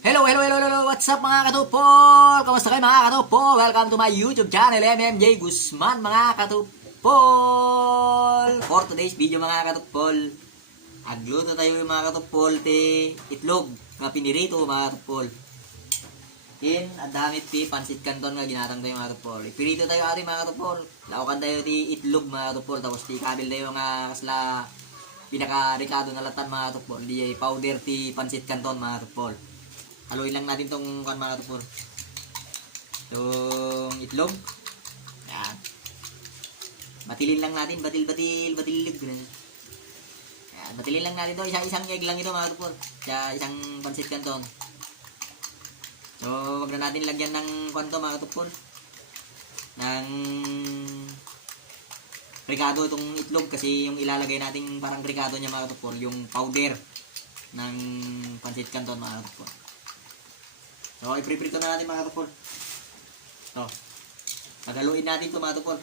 Hello, hello, hello, hello, what's up mga katupol? Kamusta kayo mga katupol? Welcome to my YouTube channel, MMJ Guzman mga katupol. For today's video mga katupol, agluto tayo yung mga katupol, itlog, nga pinirito mga katupol. Ang dami pansit canton nga ginatang tayo mga katupol. Ipirito tayo ato mga katupol. Laukan tayo itlog mga katupol, tapos kabil tayo nga kasla pinaka-ricado na latan mga katupol. Di powder pansit canton mga katupol. Haluin lang natin tong mga katupol. Itong itlog. Yan. Batilin lang natin. Batil. Yan. Batilin lang natin to. Isang egg lang ito mga katupol. Kaya isang pansit canton. So, wag na natin lagyan ng kwanto mga katupol. Ng ricado itong itlog. Kasi yung ilalagay natin parang ricado niya mga katupol. Yung powder ng pansit canton mga katupol. So, ipriprito na natin mga katupol. So, pagaluin natin ito mga katupol.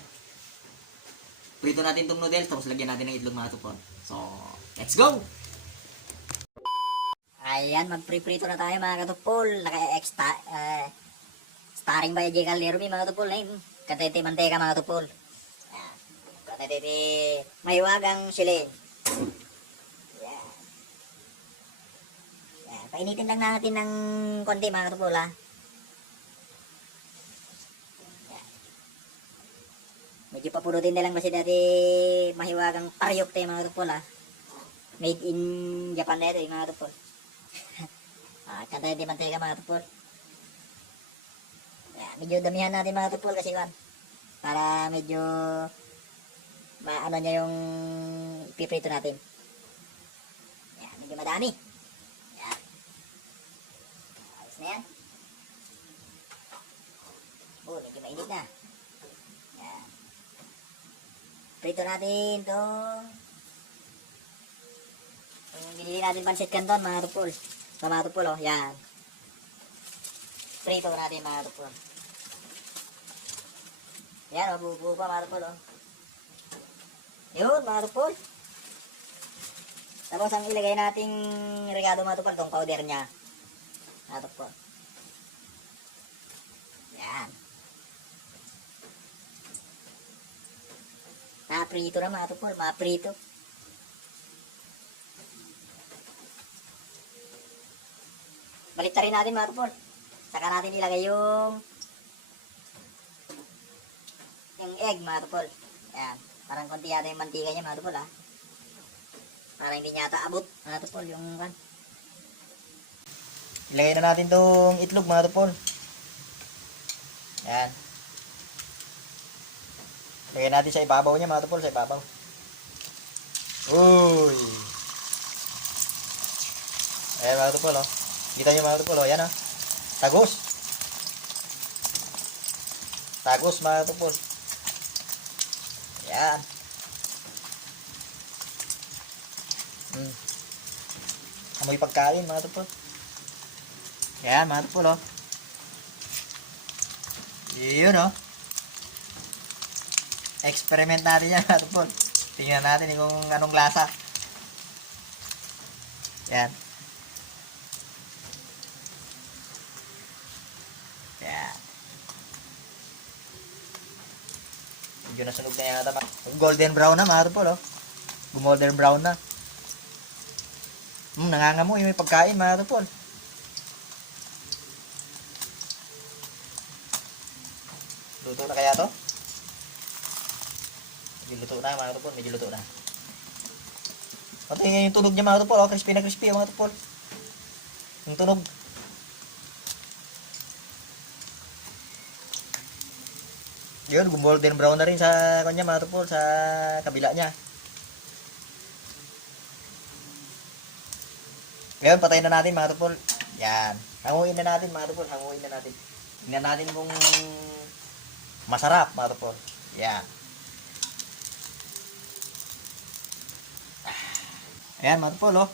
Prito natin itong noodles, tapos lagyan natin ng itlog mga katupol. So, let's go! Ayan, magpriprito na tayo mga katupol. Starring by J. Caldermi mga katupol. Katete manteka mga katupol. Katete mahiwagang silin. Painitin lang natin ng konti mga katupol ha. Medyo papurutin na lang kasi dati mahiwagang paryok tayo mga katupol ha. Made in Japan na ito mga katupol. Kantay di mantega mga katupol. Medyo damihan natin mga katupol kasi para medyo maano niya yung piprito natin. Medyo madami. Na yan. Medyo mainit na. Yan. Prito natin itong binili natin pansit canton mga tupol. Mga tupol yan. Prito natin mga tupol. Yan, mabubuo pa mga tupol Yun mga tupol. Tapos ang ilagay nating regado mga tupol, itong powder nya. Natok po. Yan. Naprito na mga tupol. Maprito. Baliktad rin natin mga tupol. Saka natin ilagay yung egg mga tupol. Yan. Parang konti yata yung mantika niya mga tupol ha. Parang hindi niya ata abot mga tupol yung Ilagay na natin tong itlog mga tupol. Yan. Ilagay natin sa ibabaw niya mga tupol, sa ibabaw. Uy! Ayan mga tupol Kita nyo mga tupol Yan Tagos. Tagos mga tupol. Yan. Amoy pagkain mga tupol. Yan mga tupol Yun Experiment natin yan mga tupol. Tingnan natin kung anong lasa. Yan. Yan. Medyo nasunog na yata. Golden brown na mga tupol Golden brown na. Nangangamoy may pagkain mga tupol. Luto na kaya to? Medyo luto na mga tupol, medyo luto na. Tingnan yung tunog niya mga tupol, crispy na crispy mga tupol. Yung tunog. Yun, golden brown na rin sa kanya mga tupol, sa kabila niya. Ngayon, patayin na natin mga tupol. Yan. Hanguin na natin mga tupol, hanguin na natin. Tingnan natin kung masarap mga tupol. Yan. Ayan mga tupol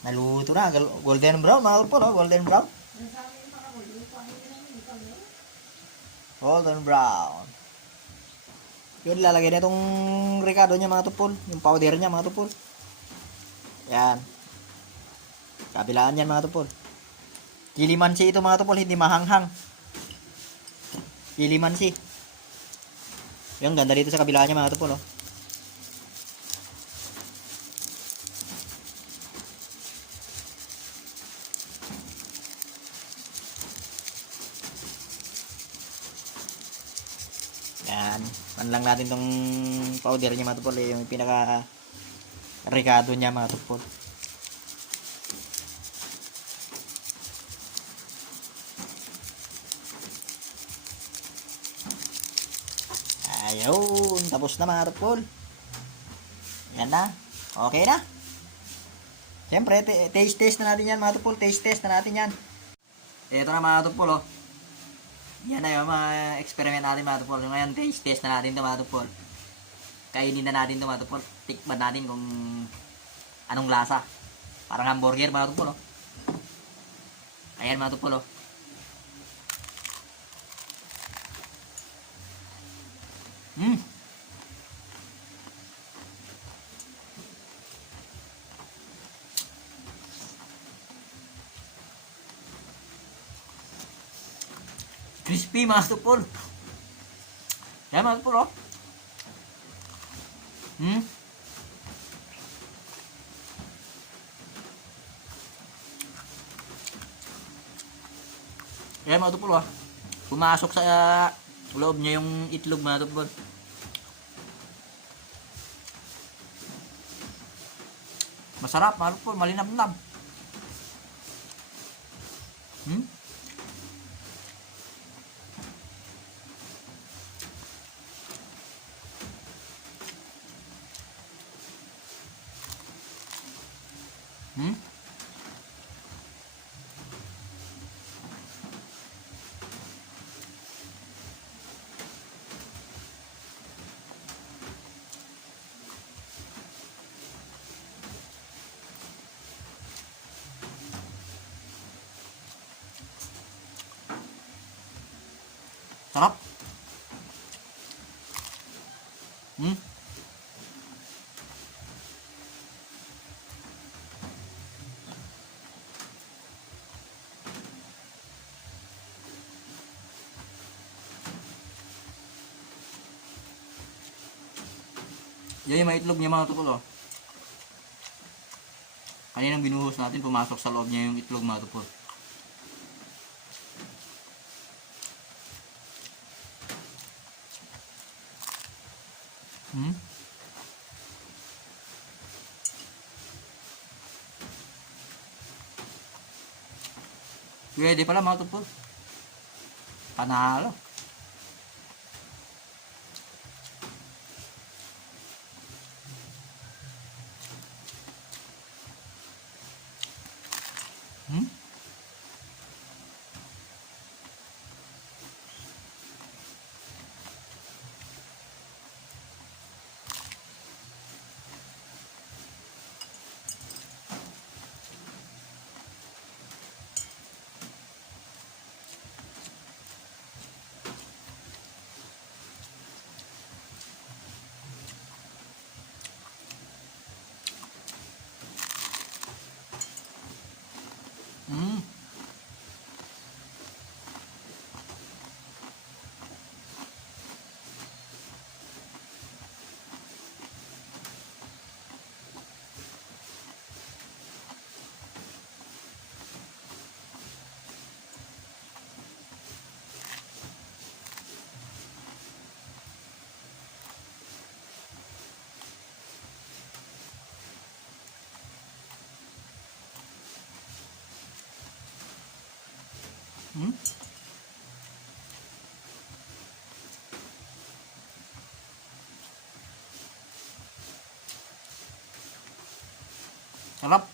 Naluto na. Golden brown mga tupol Golden brown. Golden brown. Yun, lalagay na itong ricado niya mga tupol. Yung powder niya mga tupol. Yan. Kabilaan yan mga tupol. Kilimansi ito mga tupol, hindi mahanghang. Kilimansi. Yung ganda dito sa kabilaan niya mga tupol. Oh. Yan. Man lang natin tong powder niya mga tupol. Yung pinaka Ricardo niya mga tupol. Ayun, tapos na mga tupol. Yan na. Okay na. Siyempre, taste test na natin yan mga tupol. Taste test na natin yan. Ito na mga tupol, oh. Yan na yung mga experiment natin mga tupol. Ngayon, taste test na natin ito mga tupol. Kainin na natin ito mga tupol. Tikman natin kung anong lasa. Parang hamburger mga tupol, oh. Ayan mga tupol, oh. Crispy mga tupol. Yan mga tupol, oh. Yan mga tupol, oh. Pumasok sa loob niya yung itlog mga tupol. Masarap mga tupol, malinamnam. Sarap. Yan yung mga itlog niya mga tupol, oh. Kaninang binuhos natin, pumasok sa loob niya yung itlog mga tupol. Pwede pala mga tupol. Panalo. Sarap.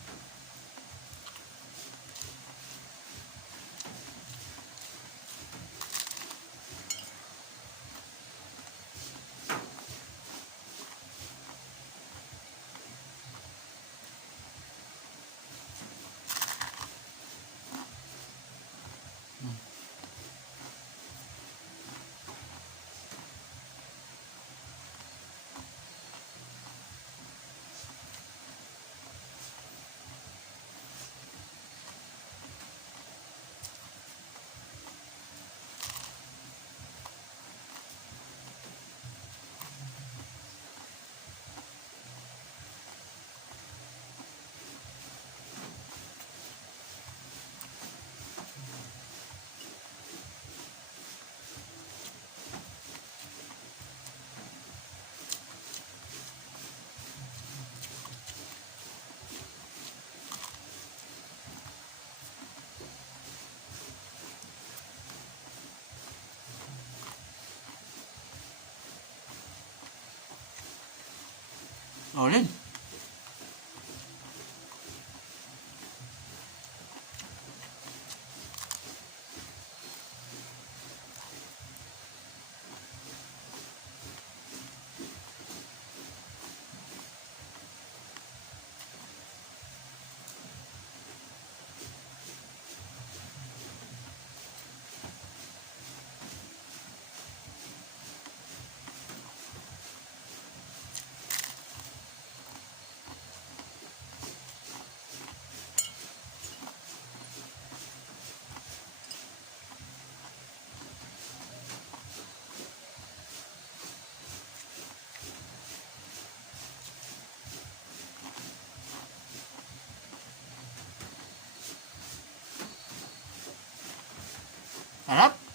Solid. Sarap.